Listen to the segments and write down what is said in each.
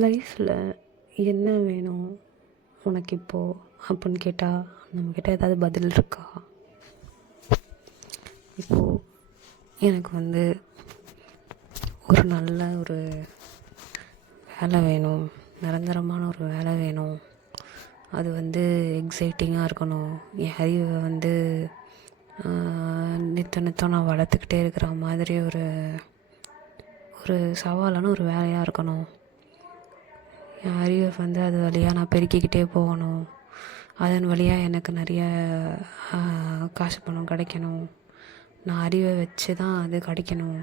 லைஃப்பில் என்ன வேணும் உனக்கு இப்போது அப்படின்னு கேட்டால் நம்மக்கிட்ட ஏதாவது பதில் இருக்கா? இப்போது எனக்கு ஒரு நல்ல ஒரு வேலை வேணும், நிரந்தரமான ஒரு வேலை வேணும். அது எக்ஸைட்டிங்காக இருக்கணும். என் அறிவை நித்தம் நான் வளர்த்துக்கிட்டே இருக்கிற மாதிரி ஒரு ஒரு சவாலான ஒரு வேலையாக இருக்கணும். என் அறிவை அது வழியாக நான் பெருக்கிக்கிட்டே போகணும். அதன் வழியாக எனக்கு நிறைய காசு பணம் கிடைக்கணும். நான் அறிவை வச்சு தான் அது கிடைக்கணும்.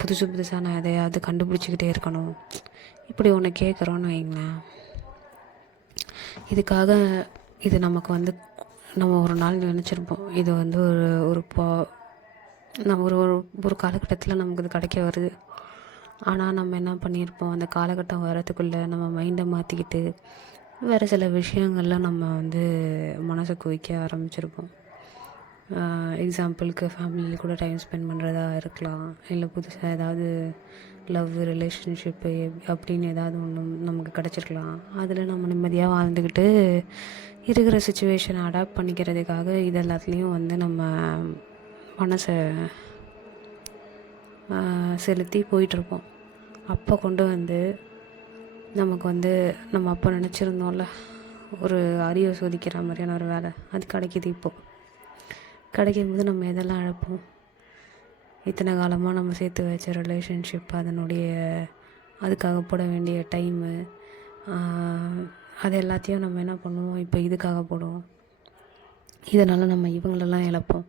புதுசு புதுசாக நான் எதையாவது கண்டுபிடிச்சிக்கிட்டே இருக்கணும். இப்படி ஒன்று கேட்குறோன்னு வைங்களேன். இதுக்காக இது நமக்கு நம்ம ஒரு நாள் நினச்சிருப்போம். இது ஒரு ஒரு நம்ம ஒரு ஒரு காலகட்டத்தில் நமக்கு இது கிடைக்க வருது. ஆனால் நம்ம என்ன பண்ணியிருப்போம், அந்த காலகட்டம் வரத்துக்குள்ளே நம்ம மைண்டை மாற்றிக்கிட்டு வேறு சில விஷயங்கள்லாம் நம்ம மனசை குவிக்க ஆரம்பிச்சிருப்போம். எக்ஸாம்பிளுக்கு ஃபேமிலி கூட டைம் ஸ்பெண்ட் பண்ணுறதா இருக்கலாம், இல்லை புதுசாக ஏதாவது லவ் ரிலேஷன்ஷிப்பு அப்படின்னு ஏதாவது ஒன்று நமக்கு கிடச்சிருக்கலாம். அதில் நம்ம நிம்மதியாக வாழ்ந்துக்கிட்டு இருக்கிற சுச்சுவேஷனை அடாப்ட் பண்ணிக்கிறதுக்காக இது எல்லாத்துலேயும் நம்ம மனசை செலுத்தி போயிட்டுருப்போம். அப்போ நமக்கு நம்ம அப்போ நினச்சிருந்தோம்ல, ஒரு அறிவை சோதிக்கிற மாதிரியான ஒரு வேலை அது கிடைக்கிது. இப்போது கிடைக்கும்போது நம்ம எதெல்லாம் இழப்போம்? இத்தனை காலமாக நம்ம சேர்த்து வச்ச ரிலேஷன்ஷிப், அதுக்காக போட வேண்டிய டைமு, அது எல்லாத்தையும் நம்ம என்ன பண்ணுவோம், இப்போ இதுக்காக போடுவோம். இதனால் நம்ம இவங்களெல்லாம் இழப்போம்.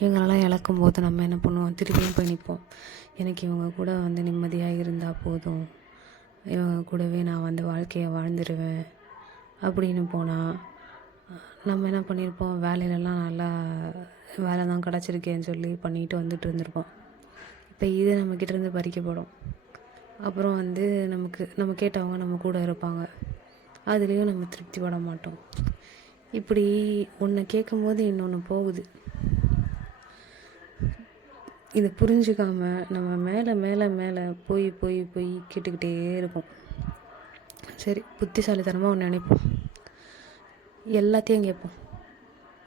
இவங்களெல்லாம் இழக்கும்போது நம்ம என்ன பண்ணுவோம், திருப்பியும் போய் நிற்போம். எனக்கு இவங்க கூட நிம்மதியாக இருந்தால் போதும், இவங்க கூடவே நான் வாழ்க்கையை வாழ்ந்துடுவேன் அப்படின்னு போனால் நம்ம என்ன பண்ணியிருப்போம், வேலையிலலாம் நல்லா வேலை தான் கிடச்சிருக்கேன்னு சொல்லி பண்ணிட்டு இருந்திருப்போம். இப்போ இது நம்மக்கிட்டேருந்து பறிக்கப்படும். அப்புறம் நம்ம கேட்டவங்க நம்ம கூட இருப்பாங்க, அதுலேயும் நம்ம திருப்தி பட மாட்டோம். இப்படி ஒன்று கேட்கும்போது இன்னொன்று போகுது. இதை புரிஞ்சுக்காம நம்ம மேலே மேலே மேலே போய் போய் போய் கேட்டுக்கிட்டே இருப்போம். சரி, புத்திசாலித்தனமாக ஒன்று நினைப்போம், எல்லாத்தையும் கேட்போம்.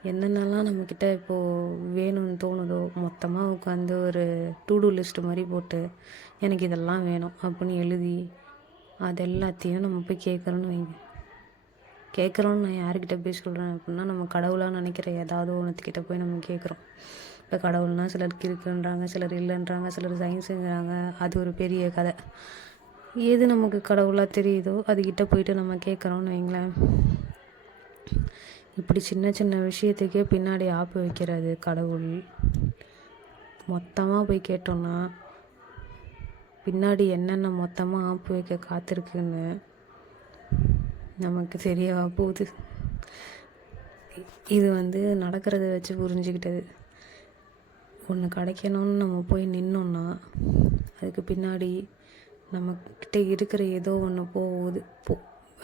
என்னென்னலாம் நம்மக்கிட்ட இப்போது வேணும்னு தோணுதோ மொத்தமாக உட்காந்து ஒரு டூ லிஸ்ட்டு மாதிரி போட்டு எனக்கு இதெல்லாம் வேணும் அப்படின்னு எழுதி அது எல்லாத்தையும் நம்ம போய் கேட்குறோன்னு வைங்க. கேட்குறோன்னு நான் யார்கிட்ட போய் சொல்கிறேன் அப்படின்னா, நம்ம கடவுளாக நினைக்கிற ஏதாவது ஒன்றுத்துக்கிட்ட போய் நம்ம கேட்குறோம். இப்போ கடவுள்னால் சிலருக்கு இருக்குன்றாங்க, சிலர் இல்லைன்றாங்க, சிலர் சயின்ஸுங்கிறாங்க. அது ஒரு பெரிய கதை. எது நமக்கு கடவுளாக தெரியுதோ அதுக்கிட்ட போயிட்டு நம்ம கேட்குறோன்னு வைங்களேன். இப்படி சின்ன சின்ன விஷயத்துக்கே பின்னாடி ஆப்பு வைக்கிறது கடவுள். மொத்தமாக போய் கேட்டோன்னா பின்னாடி என்னென்ன மொத்தமாக ஆப்பு வைக்க காத்திருக்குன்னு நமக்கு தெரியவா போகுது. இது நடக்கிறத வச்சு புரிஞ்சுக்கிட்டது. ஒன்று கிடைக்கணும்னு நம்ம போய் நின்னோன்னா அதுக்கு பின்னாடி நம்மக்கிட்ட இருக்கிற ஏதோ ஒன்று போகுது.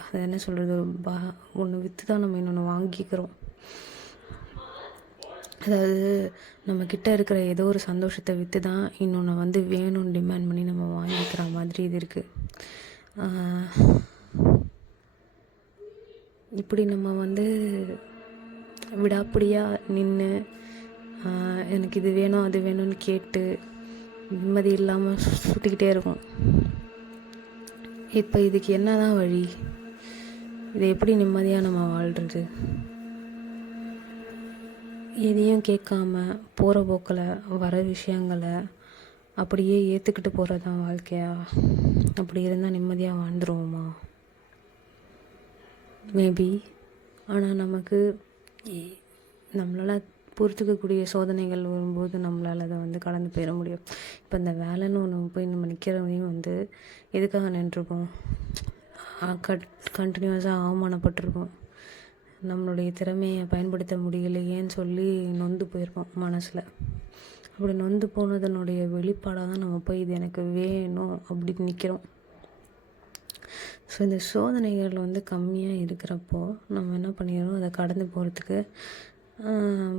அதை என்ன சொல்கிறது, ஒன்று விற்று தான் நம்ம இன்னொன்று வாங்கிக்கிறோம். அதாவது நம்மக்கிட்ட இருக்கிற ஏதோ ஒரு சந்தோஷத்தை விற்று தான் இன்னொன்று வேணும்னு டிமாண்ட் பண்ணி நம்ம வாங்கிக்கிற மாதிரி இது இருக்குது. இப்படி நம்ம விடாப்பிடியாக நின்று எனக்கு இது வேணும் அது வேணும்னு கேட்டு நிம்மதி இல்லாமல் சுற்றிக்கிட்டே இருக்கும். இப்போ இதுக்கு என்ன தான் வழி? இதை எப்படி நிம்மதியாக நம்ம வாழ்கிறது? எதையும் கேட்காம போகிற போக்கில் வர விஷயங்களை அப்படியே ஏற்றுக்கிட்டு போகிறது தான் வாழ்க்கையா? அப்படி இருந்தால் நிம்மதியாக வாழ்ந்துருவோமா? மேபி. ஆனால் நம்மளால் பொறுத்துக்கக்கூடிய சோதனைகள் வரும்போது நம்மளால் அதை கடந்து போயிட முடியும். இப்போ இந்த வேலைன்னு ஒன்று போய் நம்ம நிற்கிறவனையும் எதுக்காக நின்றுருக்கோம்? கண்டினியூஸாக அவமானப்பட்டிருக்கோம். நம்மளுடைய திறமையை பயன்படுத்த முடியலையேன்னு சொல்லி நொந்து போயிருக்கோம் மனசில். அப்படி நொந்து போனதனுடைய வெளிப்பாடாக தான் நம்ம போய் இது எனக்கு வேணும் அப்படின்னு நிற்கிறோம். ஸோ இந்த சோதனைகள் கம்மியாக இருக்கிறப்போ நம்ம என்ன பண்ணிடுறோம், அதை கடந்து போகிறதுக்கு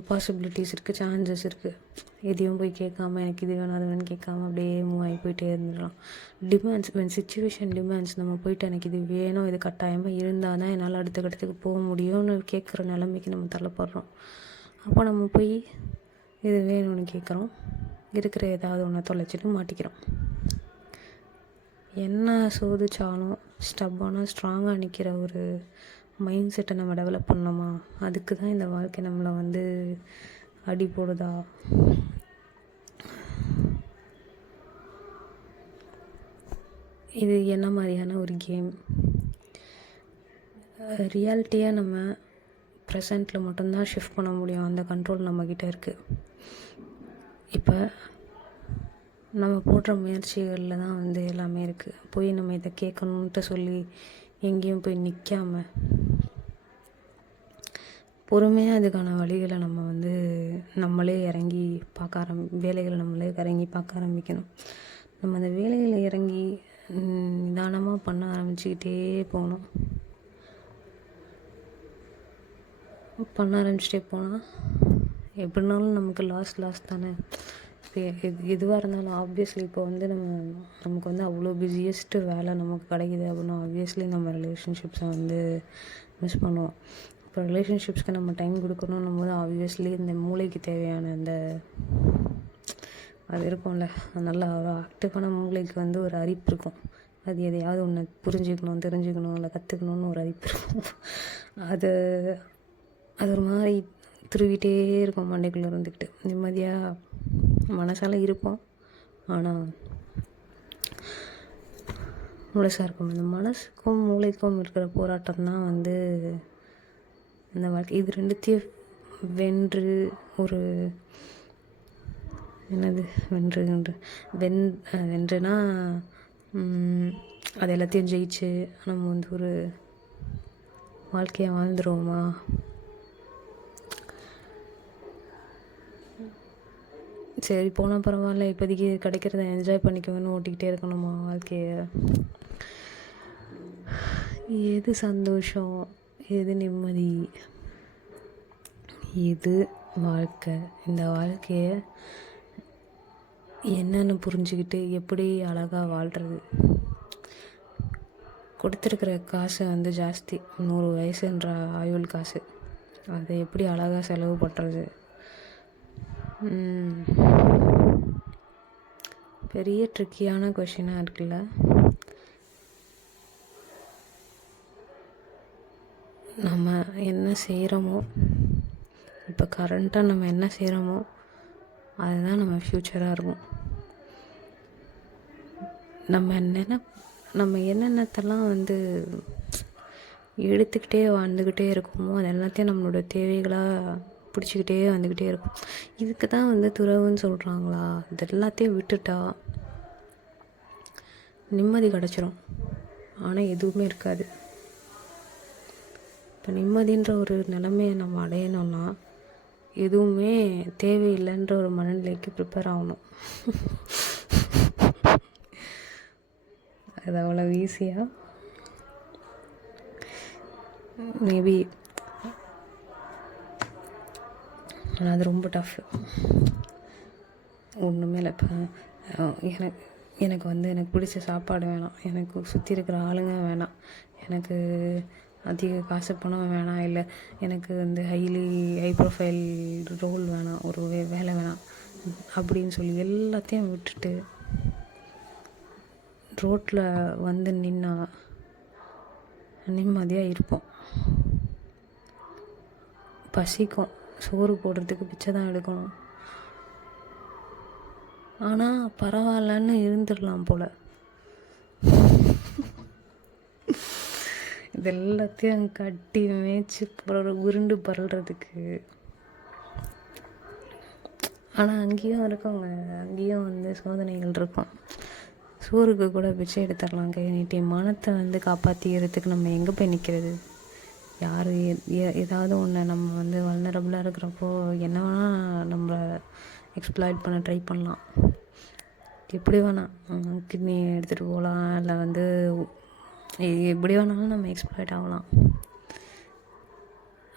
பாசிபிலிட்டிஸ் இருக்குது, சான்சஸ் இருக்குது. எதையும் போய் கேட்காம எனக்கு இது வேணும் அது வேணும்னு கேட்காம அப்படியே மூவ் ஆகி போயிட்டே இருந்துடலாம். டிமாண்ட்ஸ் வென் சிச்சுவேஷன் டிமாண்ட்ஸ், நம்ம போயிட்டு எனக்கு இது வேணும் இது கட்டாயமாக இருந்தால் தான் என்னால் அடுத்த கட்டத்துக்கு போக முடியும்னு கேட்குற நிலைமைக்கு நம்ம தள்ளப்படுறோம். அப்போ நம்ம போய் இது வேணும்னு கேட்குறோம், இருக்கிற ஏதாவது ஒன்று தொலைச்சிட்டு மாட்டிக்கிறோம். என்ன சோதிச்சாலும் ஸ்டப்பான ஸ்ட்ராங்காக நிற்கிற ஒரு மைண்ட் செட்டை நம்ம டெவலப் பண்ணோமா, அதுக்கு தான் இந்த வாழ்க்கை நம்மளை வந்து அடி போடுதா? இது என்ன மாதிரியான ஒரு கேம்? ரியாலிட்டியாக நம்ம ப்ரெசண்ட்டில் மட்டும்தான் ஷிஃப்ட் பண்ண முடியும். அந்த கண்ட்ரோல் நம்மக்கிட்ட இருக்குது. இப்போ நம்ம போடுற முயற்சிகளில் தான் வந்து எல்லாமே இருக்குது. போய் நம்ம இதை கேட்கணுன்ட்டு சொல்லி எங்கேயும் போய் நிற்காம பொறுமையாக அதுக்கான வழிகளை நம்ம வந்து நம்மளே இறங்கி பார்க்க வேலைகளை நம்மளே இறங்கி பார்க்க ஆரம்பிக்கணும். நம்ம அந்த வேலைகளை இறங்கி நிதானமாக பண்ண ஆரம்பிச்சுக்கிட்டே போகணும். பண்ண ஆரம்பிச்சிட்டே போனால் எப்படினாலும் நமக்கு லாஸ் தானே. எதுவாக இருந்தாலும் ஆப்வியஸ்லி இப்போ வந்து நமக்கு வந்து அவ்வளோ பிஸியஸ்ட்டு வேலை நமக்கு கிடைக்கிது அப்படின்னா ஆப்வியஸ்லி நம்ம ரிலேஷன்ஷிப்ஸை வந்து மிஸ் பண்ணுவோம். இப்போ ரிலேஷன்ஷிப்ஸ்க்கு நம்ம டைம் கொடுக்கணும் போது ஆப்வியஸ்லி இந்த மூளைக்கு தேவையான அந்த அது இருக்கும்ல, நல்லா ஆக்டிவான மூளைக்கு வந்து ஒரு அரிப்பு இருக்கும். அது எதையாவது ஒன்று புரிஞ்சுக்கணும், தெரிஞ்சுக்கணும், இல்லை கற்றுக்கணுன்னு ஒரு அரிப்பு இருக்கும். அது ஒரு மாதிரி துருவிட்டே இருக்கும் மண்டைக்குள்ளே இருந்துக்கிட்டு. நிம்மதியாக மனசால் இருப்போம், ஆனால் முழுசாக இருக்கும். அந்த மனசுக்கும் மூளைக்கும் இருக்கிற போராட்டம் தான் வந்து இந்த வாழ்க்கை. இது ரெண்டுத்தையும் வென்று ஒரு என்னது வென்றுனா அது எல்லாத்தையும் ஜெயிச்சு நம்ம வந்து ஒரு வாழ்க்கையை வாழ்ந்துருவோமா? சரி போனால் பரவாயில்ல, இப்போதைக்கு கிடைக்கிறத என்ஜாய் பண்ணிக்கணும்னு ஓட்டிக்கிட்டே இருக்கணுமா வாழ்க்கையை? எது சந்தோஷம், எது நிம்மதி, எது வாழ்க்கை? இந்த வாழ்க்கையை என்னென்னு புரிஞ்சுக்கிட்டு எப்படி அழகாக வாழ்கிறது? கொடுத்துருக்கிற காசு வந்து ஜாஸ்தி, 100 வயசுன்ற ஆயுள் காசு, அதை எப்படி அழகாக செலவு பண்ணுறது? பெரிய ட்ரிக்கியான கொஷினாக இருக்குல்ல. நம்ம என்ன செய்கிறோமோ, இப்போ கரண்ட்டாக நம்ம என்ன செய்கிறோமோ அதுதான் நம்ம ஃப்யூச்சராக இருக்கும். நம்ம என்னென்னத்தெல்லாம் வந்து எடுத்துக்கிட்டே வாழ்ந்துக்கிட்டே இருக்கோமோ அது எல்லாத்தையும் நம்மளோட தேவைகளாக பிடிச்சிக்கிட்டே வந்துக்கிட்டே இருக்கும். இதுக்கு தான் வந்து துறவுன்னு சொல்கிறாங்களா? இது எல்லாத்தையும் விட்டுட்டா நிம்மதி கிடச்சிரும், ஆனால் எதுவுமே இருக்காது. இப்போ நிம்மதின்ற ஒரு நிலைமையை நம்ம அடையணும்னா எதுவுமே தேவையில்லைன்ற ஒரு மனநிலைக்கு ப்ரிப்பேர் ஆகணும். அது அவ்வளோ ஈஸியாக மேபி, ஆனால் அது ரொம்ப டஃப்பு. ஒன்றுமே இல்லை. இப்போ எனக்கு வந்து எனக்கு பிடிச்ச சாப்பாடு வேணாம், எனக்கு சுற்றி இருக்கிற ஆளுங்க வேணாம், எனக்கு அதிக காசு பணம் வேணாம், இல்லை எனக்கு வந்து ஹை ப்ரொஃபைல் ரோல் வேணாம், ஒரு வேலை வேணாம் அப்படின்னு சொல்லி எல்லாத்தையும் விட்டுட்டு ரோட்டில் வந்து நின்னா நிம்மதியாக இருப்போம். பசிக்கும், சோறு போடுறதுக்கு பிச்சை தான் எடுக்கணும், ஆனால் பரவாயில்லன்னு இருந்துடலாம் போல். இது எல்லாத்தையும் கட்டி மேய்ச்சி உருண்டு பரல்றதுக்கு. ஆனால் அங்கேயும் இருக்கவங்க, அங்கேயும் வந்து சோதனைகள் இருக்கும். சோறுக்கு கூட பிச்சை எடுத்துடலாம் கை நீட்டி. மனத்தை வந்து காப்பாற்றிக்கிறதுக்கு நம்ம எங்கே போய் நிற்கிறது? யார் ஏதாவது ஒன்று நம்ம வந்து வல்னரபுளாக இருக்கிறப்போ என்ன வேணால் நம்மளை எக்ஸ்ப்ளாய்ட் பண்ண ட்ரை பண்ணலாம். எப்படி வேணால் கிட்னி எடுத்துகிட்டு போகலாம், இல்லை வந்து எப்படி வேணாலும் நம்ம எக்ஸ்ப்ளாய்ட் ஆகலாம்.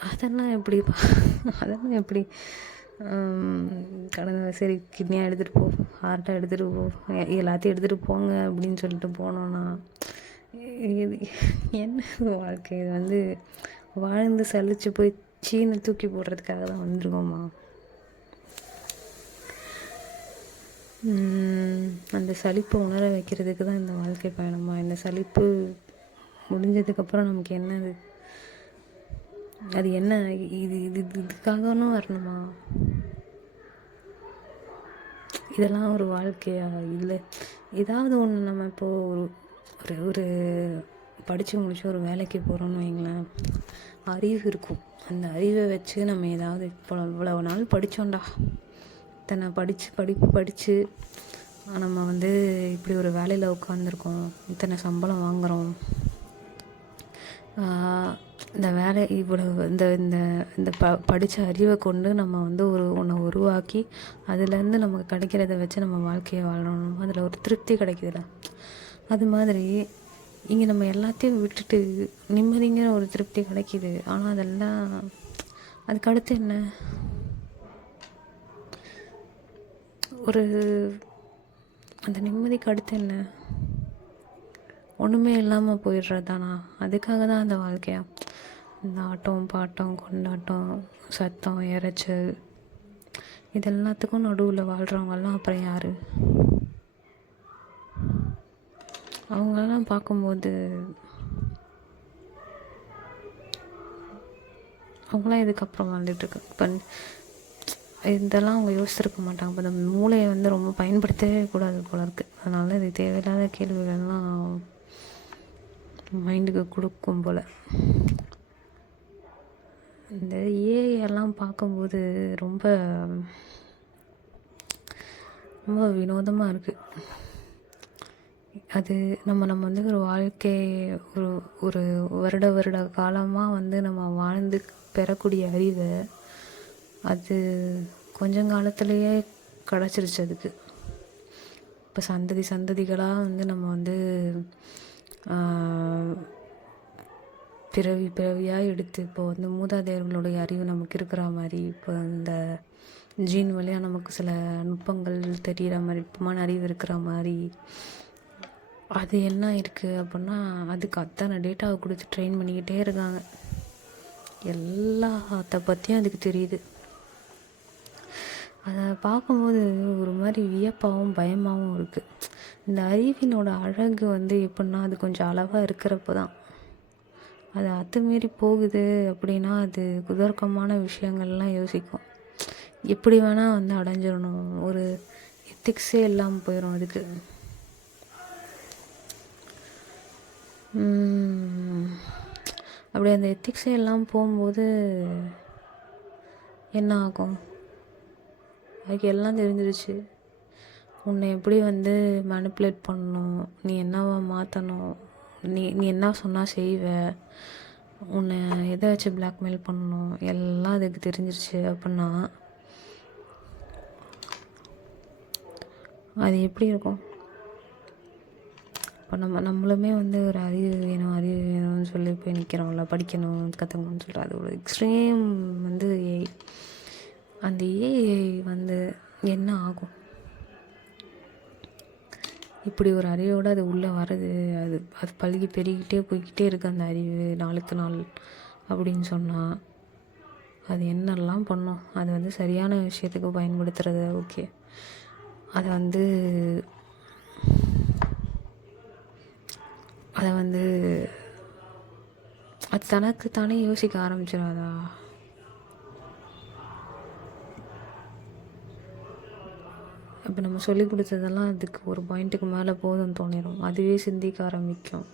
அதெல்லாம் எப்படி அதெல்லாம் எப்படி கடந்த சரி கிட்னியாக எடுத்துகிட்டு போ, ஹார்ட்டாக எடுத்துகிட்டு போ, எல்லாத்தையும் எடுத்துகிட்டு போங்க அப்படின்னு சொல்லிட்டு போனோன்னா இது என்ன வாழ்க்கை? இது வந்து வாழ்ந்து சலிச்சு போய் சீனை தூக்கி போடுறதுக்காக தான் வந்திருக்கோமா? அந்த சலிப்பை உணர வைக்கிறதுக்கு தான் இந்த வாழ்க்கை பயணமா? இந்த சலிப்பு முடிஞ்சதுக்கப்புறம் நமக்கு என்னது? அது என்ன? இதுக்காகவும் வரணுமா? இதெல்லாம் ஒரு வாழ்க்கையா? இல்லை ஏதாவது ஒன்று நம்ம இப்போது ஒரு ஒரு படித்து முடிச்சு ஒரு வேலைக்கு போகிறோன்னு வைங்களேன், அறிவு இருக்கும். அந்த அறிவை வச்சு நம்ம ஏதாவது இவ்வளோ நாள் படித்தோண்டா, இத்தனை படித்து நம்ம வந்து இப்படி ஒரு வேலையில் உட்காந்துருக்கோம், இத்தனை சம்பளம் வாங்குகிறோம், இந்த வேலை இவ்வளோ இந்த இந்த இந்த படித்த அறிவை கொண்டு நம்ம வந்து ஒன்றை உருவாக்கி அதுலேருந்து நமக்கு கிடைக்கிறத வச்சு நம்ம வாழ்க்கையை வாழணும், அதில் ஒரு திருப்தி கிடைக்குதுல்ல. அது மாதிரி இங்கே நம்ம எல்லாத்தையும் விட்டுட்டு நிம்மதிங்கிற ஒரு திருப்தி கிடைக்கிது. ஆனால் அதெல்லாம் அதுக்கு அடுத்து என்ன? ஒரு அந்த நிம்மதிக்கு அடுத்து என்ன? ஒன்றுமே இல்லாமல் போயிடுறது தானா? அதுக்காக தான் அந்த வாழ்க்கையா? இந்த ஆட்டம் பாட்டம் கொண்டாட்டம் சத்தம் இறைச்சல் இது எல்லாத்துக்கும் நடுவில் வாழ்கிறவங்கெல்லாம் அப்புறம் யார்? அவங்களெல்லாம் பார்க்கும்போது அவங்களாம் இதுக்கப்புறம் வாழ்ந்துட்டுருக்கு. இப்போ இதெல்லாம் அவங்க யோசிச்சிருக்க மாட்டாங்க. இப்போ இந்த மூளையை வந்து ரொம்ப பயன்படுத்தவே கூடாது போல இருக்குது. அதனால இது தேவையில்லாத கேள்விகள்லாம் மைண்டுக்கு கொடுக்கும் போல். இந்த ஏஐயெல்லாம் பார்க்கும்போது ரொம்ப ரொம்ப வினோதமாக இருக்குது. அது நம்ம வந்து ஒரு வாழ்க்கை ஒரு வருட காலமாக வந்து நம்ம வாழ்ந்து பெறக்கூடிய அறிவை அது கொஞ்சம் காலத்துலேயே கிடச்சிருச்சு அதுக்கு. இப்போ சந்ததிகளாக வந்து நம்ம வந்து பிறவியாக எடுத்து இப்போ வந்து மூதாதையர்களுடைய அறிவு நமக்கு இருக்கிற மாதிரி, இப்போ இந்த ஜீன் வழியாக நமக்கு சில நுட்பங்கள் தெரிகிற மாதிரி, நுட்பமான அறிவு இருக்கிற மாதிரி, அது என்ன இருக்குது அப்படின்னா அதுக்கு அத்தனை டேட்டாவை கொடுத்து ட்ரெயின் பண்ணிக்கிட்டே இருக்காங்க. எல்லாத்த பற்றியும் அதுக்கு தெரியுது. அதை பார்க்கும்போது ஒரு மாதிரி வியப்பாகவும் பயமாகவும் இருக்குது. இந்த அறிவினோட அழகு வந்து எப்படின்னா அது கொஞ்சம் அளவாக இருக்கிறப்ப தான். அது அத்துமீறி போகுது அப்படின்னா அது குதர்க்கமான விஷயங்கள்லாம் யோசிக்கும். எப்படி வேணால் வந்து அடைஞ்சிடணும், ஒரு எத்திக்ஸே இல்லாமல் போயிடும் அதுக்கு. அப்படி அந்த எத்திக்ஸே எல்லாம் போகும்போது என்ன ஆகும்? அதுக்கு எல்லாம் தெரிஞ்சிருச்சு. உன்னை எப்படி வந்து மேனிப்புலேட் பண்ணணும், நீ என்னவா மாற்றணும், நீ என்ன சொன்னால் செய்வ, உன்னை எதை வச்சு பிளாக்மெயில் பண்ணணும், எல்லாம் அதுக்கு தெரிஞ்சிருச்சு. அப்படின்னா அது எப்படி இருக்கும்? இப்போ நம்மளுமே வந்து ஒரு அறிவு வேணும்னு சொல்லி போய் நிற்கிறோம்ல, படிக்கணும் கற்றுக்கணும்னு சொல்லிட்டு. அது ஒரு எக்ஸ்ட்ரீம் வந்து ஏஐ. அந்த ஏஐ வந்து என்ன ஆகும்? இப்படி ஒரு அறிவோடு அது உள்ளே வருது, அது பழகி பெருகிட்டே போய்கிட்டே இருக்குது அந்த அறிவு நாளுக்கு நாள் அப்படின்னு சொன்னால் அது என்னெல்லாம் பண்ணும்? அது வந்து சரியான விஷயத்துக்கு பயன்படுத்துறது ஓகே. அதை வந்து அது தனக்கு தானே யோசிக்க ஆரம்பிச்சிடாதா? இப்போ நம்ம சொல்லி கொடுத்ததெல்லாம் அதுக்கு ஒரு பாயிண்ட்டுக்கு மேலே போதும்னு தோணிடும். அதுவே சிந்திக்க ஆரம்பிக்கும்,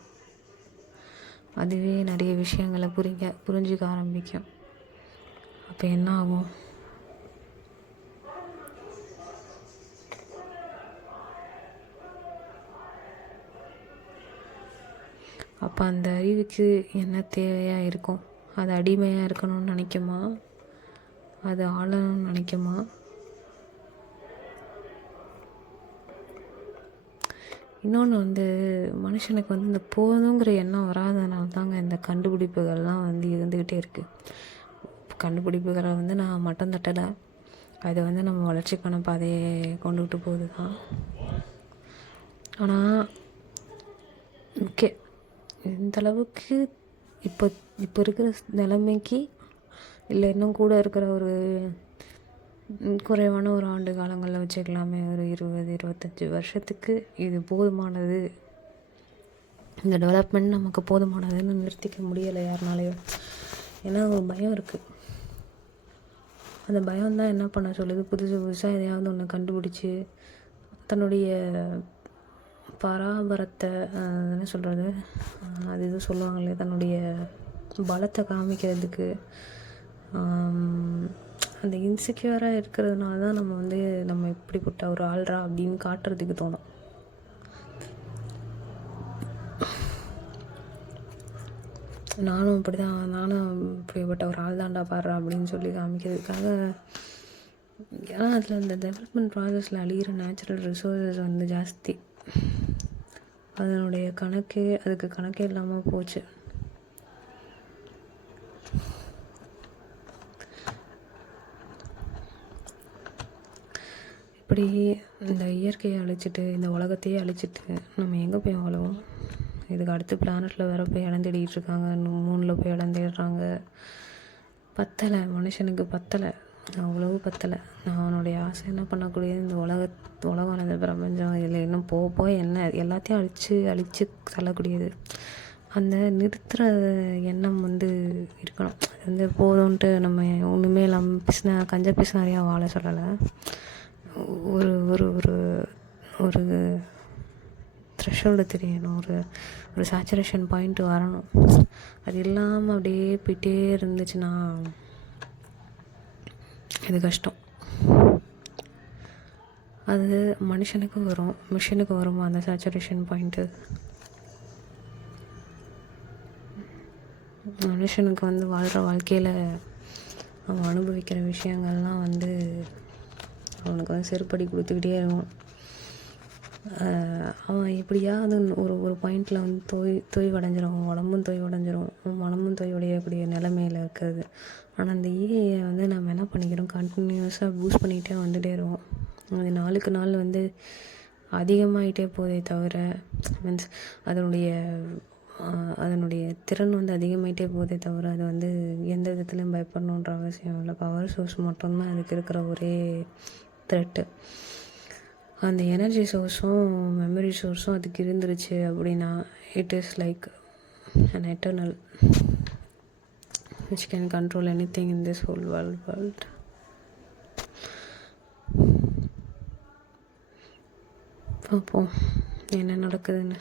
அதுவே நிறைய விஷயங்களை புரிஞ்சிக்க ஆரம்பிக்கும். அப்போ என்ன ஆகும்? அப்போ அந்த அறிவுக்கு என்ன தேவையாக இருக்கும்? அது அடிமையாக இருக்கணும்னு நினைக்குமா? அது ஆளணும்னு நினைக்குமா? இன்னொன்று வந்து மனுஷனுக்கு வந்து இந்த போதுங்கிற எண்ணம் வராதனால தாங்க இந்த கண்டுபிடிப்புகள்லாம் வந்து இருந்துக்கிட்டே இருக்குது. கண்டுபிடிப்புகளை வந்து நான் மட்டம் தட்டலை. அது வந்து நம்ம வளர்ச்சிக்கான பாதையை கொண்டுகிட்டு போகுது தான். ஆனால் ஓகே, இந்தளவுக்கு இப்போ இப்போ இருக்கிற நிலைமைக்கு இல்லை இன்னும் கூட இருக்கிற ஒரு குறைவான ஒரு ஆண்டு காலங்களில் வச்சுக்கலாமே, ஒரு 20-25 வருஷத்துக்கு இது போதுமானது, இந்த டெவலப்மெண்ட் நமக்கு போதுமானதுன்னு நிறுத்திக்க முடியலை யாருனாலையும். ஏன்னா ஒரு பயம் இருக்குது. அந்த பயம்தான் என்ன பண்ண சொல்லுது, புதுசாக எதையாவது ஒன்று கண்டுபிடிச்சி தன்னுடைய பராபரத்தை என்ன சொல்கிறது, அது இது சொல்லுவாங்களே, தன்னுடைய பலத்தை காமிக்கிறதுக்கு அந்த இன்செக்யூராக இருக்கிறதுனால தான் நம்ம வந்து நம்ம இப்படிப்பட்ட ஒரு ஆள்ரா அப்படின்னு காட்டுறதுக்கு தோணும். நானும் இப்படி தான், நானும் இப்படிப்பட்ட ஒரு ஆள் தாண்டா பாடுறா அப்படின்னு சொல்லி காமிக்கிறதுக்காக. ஏன்னா அதில் அந்த டெவலப்மெண்ட் ப்ராசஸில் அழிகிற நேச்சுரல் ரிசோர்ஸஸ் வந்து ஜாஸ்தி. அதனுடைய அதுக்கு கணக்கே இல்லாமல் போச்சு. இப்படி இந்த இயற்கையை அழிச்சிட்டு, இந்த உலகத்தையே அழிச்சிட்டு நம்ம எங்கே போய் வாழுவோம்? இதுக்கு அடுத்து பிளானட்டில் வேறு போய் இடம் தேடிகிட்டு இருக்காங்க, மூணில் போய் இடம் தேடுறாங்க. பத்தலை, மனுஷனுக்கு பத்தலை, அவ்வளவு பத்தலை. அவனுடைய ஆசை என்ன பண்ணக்கூடியது, இந்த உலகம் இந்த பிரபஞ்சம் இதில் இன்னும் போக என்ன எல்லாத்தையும் அழித்து தள்ளக்கூடியது. அந்த நிறுத்துகிற எண்ணம் வந்து இருக்கணும். அது வந்து போதும்ன்ட்டு நம்ம ஒன்றுமே இல்லாமல் கஞ்ச பிசினாரியாக வாழ சொல்லலை. ஒரு ஒரு ஒரு ஒரு த்ரெஷோல்டு தெரியணும், ஒரு சேச்சுரேஷன் பாயிண்ட் வரணும். அது இல்லாமல் அப்படியே போயிட்டே இருந்துச்சுன்னா இது கஷ்டம். அது மனுஷனுக்கு வரும், மிஷினுக்கு வருமா அந்த சேச்சுரேஷன் பாயிண்ட்டு? மனுஷனுக்கு வந்து வாழ்கிற வாழ்க்கையில் அவன் அனுபவிக்கிற விஷயங்கள்லாம் வந்து அவனுக்கு வந்து செருப்படி கொடுத்துக்கிட்டே இருக்கும். அவன் எப்படியாவது ஒரு பாயிண்டில் வந்து தொய்வடைஞ்சிரும், உடம்பும் தொய்வடைஞ்சிரும், மனமும் தொய்வடையக்கூடிய நிலைமையில் இருக்கிறது. ஆனால் அந்த ஏஐயை வந்து நம்ம என்ன பண்ணிக்கிறோம், கண்டினியூஸாக பூஸ்ட் பண்ணிகிட்டே வந்துகிட்டே இருக்கோம். அது நாளுக்கு நாள் வந்து அதிகமாகிட்டே போதே தவிர, மீன்ஸ் அதனுடைய திறன் வந்து அதிகமாகிட்டே போதே தவிர, அது வந்து எந்த விதத்துலையும் பயப்படணுன்ற அவசியம் இல்லை. பவர் சோர்ஸ் மட்டும்தான் அதுக்கு இருக்கிற ஒரே த்ரெட்டு. அந்த எனர்ஜி சோர்ஸும் மெமரி சோர்ஸும் அதுக்கு இருந்துருச்சு அப்படின்னா, it is like an eternal which can control anything in this whole world. பார்ப்போம் என்ன நடக்குதுன்னு.